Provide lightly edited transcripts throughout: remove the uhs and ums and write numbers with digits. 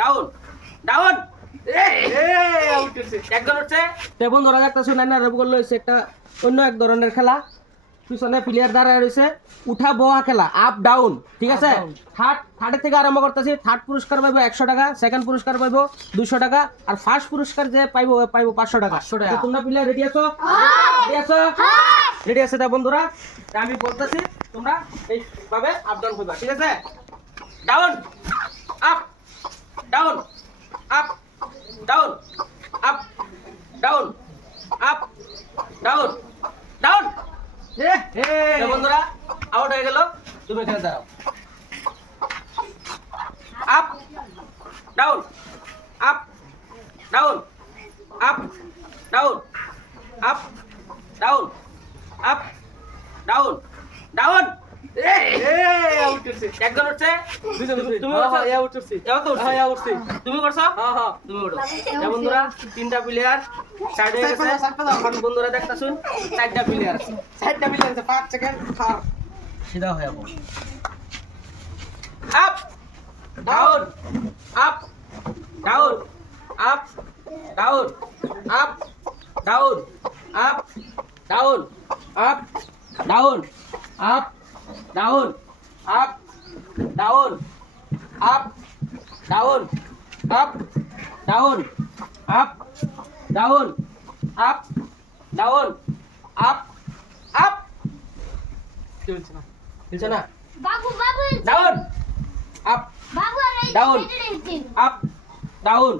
Down down একজন হচ্ছে তেমন ধরা যাচ্ছে নাইনা রেব করলো একটা অন্য এক ধরনের খেলা পিছনে প্লেয়ার দাঁড়ায় রয়েছে উঠা বোয়া খেলা আপ ডাউন ঠিক আছে থার্ডের থেকে আরম্ভ করতেছি থার্ড পুরস্কার পাইবো 100 টাকা সেকেন্ড পুরস্কার পাইবো 200 টাকা আর ফার্স্ট পুরস্কার যে পাইবো 500 টাকা তোমরা প্লেয়ার রেডি আছো রেডি আছে তা বন্ধুরা আমি বলতেছি তোমরা এইভাবে আপ ডাউন করবা ঠিক আছে down up down up down up down up down down বন্ধুরা আউট হয়ে গেল তুমি এখানে দাঁড়াও up down up down up down up down up down down একজন উঠছে তুমি করছো তুমি উঠো বন্ধুরা তিনটা প্লেয়ার সাইড হয়ে গেছে এখন বন্ধুরা দেখতেছুন চারটা প্লেয়ার আছে 5 সেকেন্ড সিধা হয়ে যাবো up down up down up down up down up down up down up down up down up down up down up down up down up up চলছে না বাবু ডাউন আপ বাবু down up down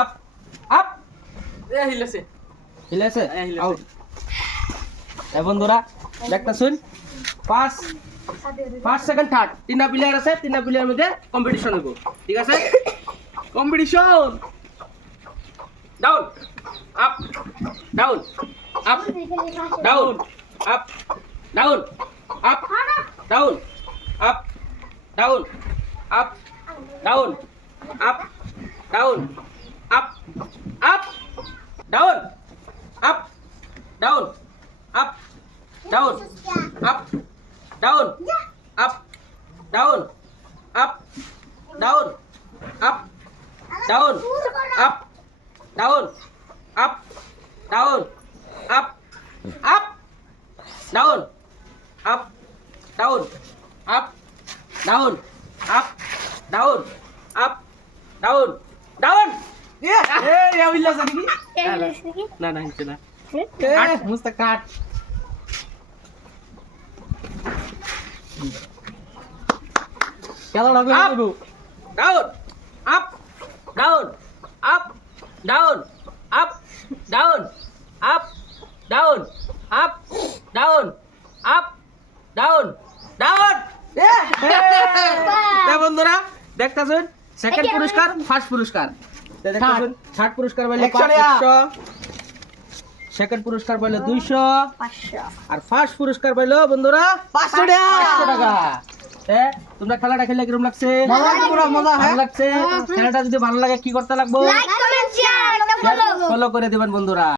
up up হিলেছে out বন্ধুরা দেখতেছুন 5 second third তিনটা player আছে তিনটা প্লেয়ার মধ্যে কম্পিটিশন হইব ঠিক আছে competition down up down up down up down up down up down up down up down up up down up down up down up down up down up down up down up down up down up up down up down up down up down up down down না না হিলছে না মুস্তা কাট খেলা লাগবে down up down up down up down up down up down up down down বন্ধুরা দেখতেছেন second পুরস্কার first পুরস্কার দেখতেছেন থার্ড পুরস্কার পাইলে 100 সেকেন্ড পুরস্কার পাইলে 200 আর ফার্স্ট পুরস্কার পাইলো বন্ধুরা 500 টাকা তোমরা খেলাটা খেলে কিরকম লাগছে ভালো লাগছে খেলাটা যদি ভালো লাগে কি করতে লাগবে লাইক কমেন্ট শেয়ার ফলো করে দিবেন বন্ধুরা।